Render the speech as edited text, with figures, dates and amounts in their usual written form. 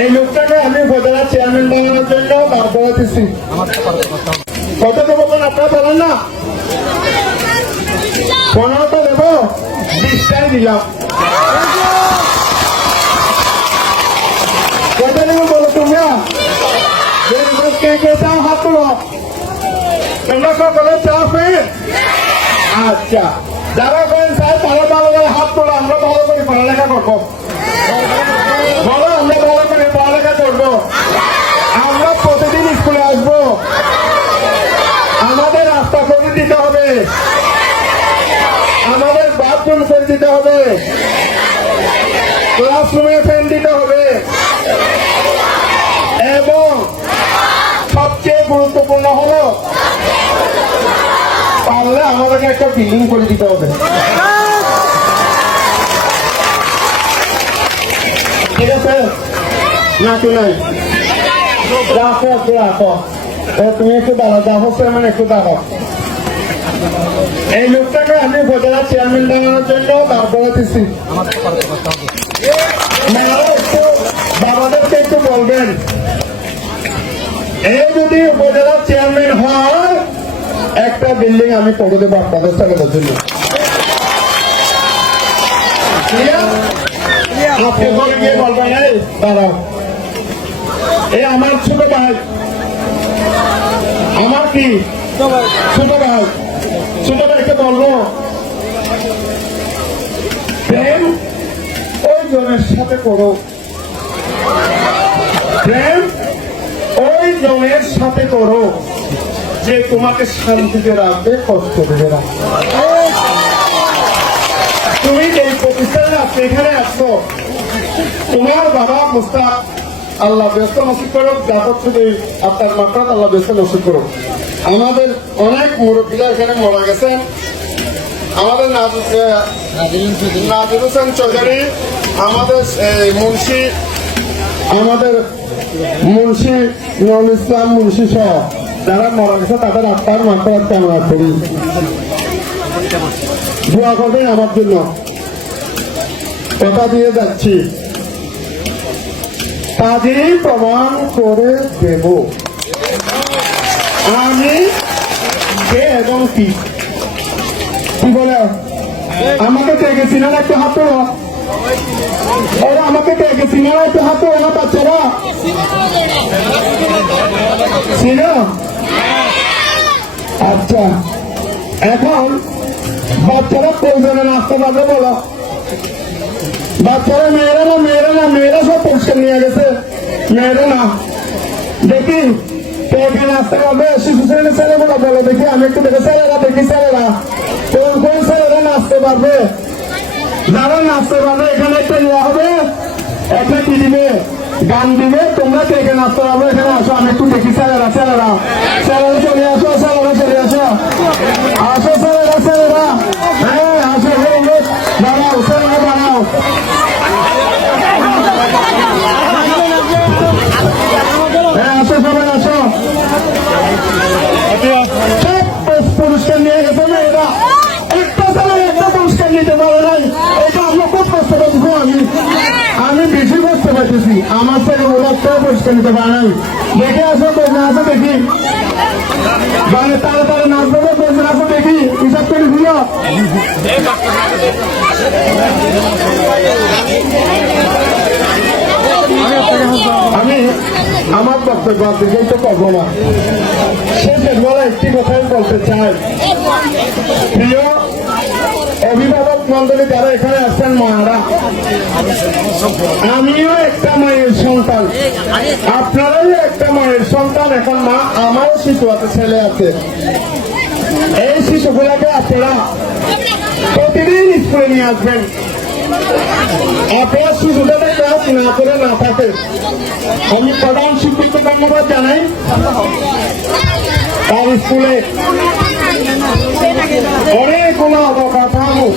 এই লোকটাকে আমি উপজেলা চেয়ারম্যান বানানোর জন্য তারপরে দিচ্ছি। কত দেবো আপনারা বলেন না? 15টা দেবো, 20টাই দিলাম। কত দেবো বলো তোমরা? কে কে চাও হাত তুলো। তোমরা সকলে চাও ফের? আচ্ছা, যারা করেন চাই তারা ভালো করে হাত তোলো। আমরা ভালো করে পড়ালেখা করবো। বলো, আমরা ভালো করে পড়ালেখা করবো। আমরা প্রতিদিন স্কুলে আসবো। আমাদের রাস্তা করে দিতে হবে, আমাদের বাথরুম করে দিতে হবে, ক্লাসরুমে ফ্যান দিতে হবে, এবং সবচেয়ে গুরুত্বপূর্ণ হলো পারলে আমাদেরকে একটা বিল্ডিং করে দিতে হবে। ঠিক আছে নাকি নাই? রাখো একটু রাখো, তুমি একটু দাঁড়াও, দেখো চেয়ারম্যান একটু দাঁড়াও। এই লোকটাকে আমি উপজেলা চেয়ারম্যান বানানোর জন্য তারপরে দিচ্ছি। বাবাদেরকে একটু বলবেন, এই যদি উপজেলা চেয়ারম্যান হয় একটা বিল্ডিং আমি করে দেবো আপনাদের ছেলেদের জন্য। আপনি ঘরে গিয়ে বলবেন, এই দাঁড়াও, এই আমার ছোট ভাই, আমার কি ছোট ভাই, ছোট ভাইকে বলবো প্রেম ওই জনের সাথে করো, প্রেম ওই জনের সাথে করো যে তোমাকে শান্তিতে রাখবে, কষ্ট দেবে না। তুমি যে প্রতিষ্ঠানে আছো, এখানে আসছো, তোমার বাবা মুস্তাক আল্লাহ ব্যস্ত নসিব করুক, যাদব শুধু আপনার মাত্রা আল্লাহ ব্যস্ত নসিব করুক। আমাদের অনেক মুরব্বীরা এখানে মারা গেছেন। আমাদের নাজির হোসেন চৌধুরী, আমাদের মুন্সি নুরুল ইসলাম মুন্সি সহ যারা মারা গেছে তাদের আত্মার মাত্রা কামনা করি। দোয়া করবেন আমার জন্য। কথা দিয়ে যাচ্ছি, কাজেই প্রমাণ করে দেব আমি কে এবং কি। কি বলে? আমাকে টেকেছি না একটু হাত তোলো। ওরা আমাকে টেকেছি না একটু হাত তোলো না বাচ্চারা। ছিল? আচ্ছা, এখন বাচ্চারা প্রয়োজনে নাচতে পারবে বলো? বাচ্চারা মেয়েরা না, মেয়েরা না, মেয়েরা সব পরিষ্কার নিয়ে গেছে, মেয়েরা না। দেখি কে নাচতে পারবে? শিশু শ্রেণীর ছেলেগুলো বলো দেখি, আমি একটু দেখে ছেলেরা দেখি, ছেলেরা কোন কোন ছেলেরা নাচতে পারবে? যারা নাচতে পারবে এখানে একটা নেওয়া হবে, একটা কি দিবে, গান দিবে। তোমরা কে কে নাচতে পারবে এখানে আসো, আমি একটু দেখি। ছেলেরা ছেলেরা ছেলেরা চলে আসো, ছেলেরা চলে আসো, আসো ছেলেরা ছেলেরা, হ্যাঁ আসো, দাঁড়াও ছেলেরা দাঁড়াও। হ্যাঁ আসো, সবাই আসো। সব পুরস্কার নিয়ে গেছে মেয়েরা, একটা ছেলে একটা পুরস্কার নিতে পারে নাই। এটা আমরা খুব কষ্ট করবো। আমি বেশি কষ্ট পাইতেছি, আমার থেকে ওরা পুরস্কার নিতে পারে নাই। দেখে আসো, বেজে আসো দেখি, মানে তাড়াতাড়ি নাচবে, বেজে আসো দেখি, হিসাব করে দিল। আমি আমার বক্তব্য দিকেই তো করবো না, শেষের বেলা একটি কথাই বলতে চাই। প্রিয় অভিভাবক মন্ডলী যারা এখানে আসছেন, মায়েরা, আমিও একটা মায়ের সন্তান, আপনারাও একটা মায়ের সন্তান। এখন মা, আমারও শিশু আছে, ছেলে আছে। এই শিশুগুলাকে আপনারা প্রতিদিন স্কুলে নিয়ে আসবেন। আপনার শিশুদের ক্লাস না করে না থাকে, আমি প্রধান শিক্ষককে ধন্যবাদ জানাই। তার স্কুলে অনেকগুলো অবকাঠামো